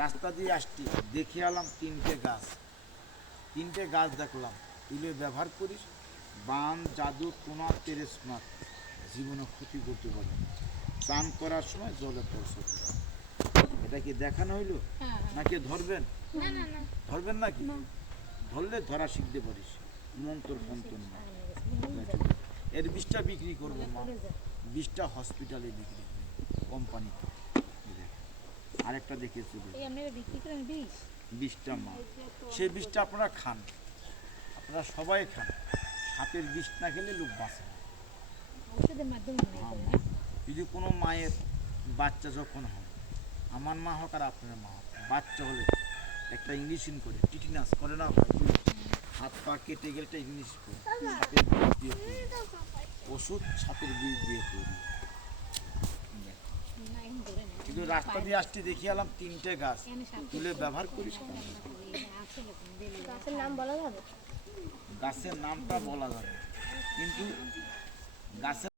রাস্তা দিয়ে আসছি, দেখে এলাম তিনটে গাছ দেখলাম, তুলে ব্যবহার করিস। বান, জাদু, টোনা, তেরে স্মার্ট জীবনে ক্ষতি করতে পারে। স্নান করার সময় জলে পড়ছে। এটা কি দেখানো হইলো নাকি ধরবেন? ধরবেন নাকি? ধরলে ধরা শিখতে পারিস, মন্তর ফন্তর না। এর বিষটা বিক্রি করবো মা, বিষটা হসপিটালে বিক্রি করি, কোম্পানিতে। আরেকটা দেখে চলি বিষটা মা, সেই বিষটা আপনারা খান, আপনারা সবাই খান। সাপের বিষ না খেলে লোক বাঁচে না। যদি কোনো মায়ের বাচ্চা যখন হয়, আমার মা হোক আর আপনার মা হোক, বাচ্চা হলে একটা ইঞ্জেকশন করে, টিটিনাস করে না, হাত পা কেটে গেলে একটা ইঞ্জেকশন করে, সাপের বিষ দিয়ে ওষুধ সাপের বিষ দিয়ে তৈরি। কিন্তু রাস্তা দিয়ে আসতে দেখি এলাম তিনটে গাছ, তুলে ব্যবহার করিস। গাছের নাম বলা যাবে? গাছের নামটা বলা যাবে, কিন্তু গাছের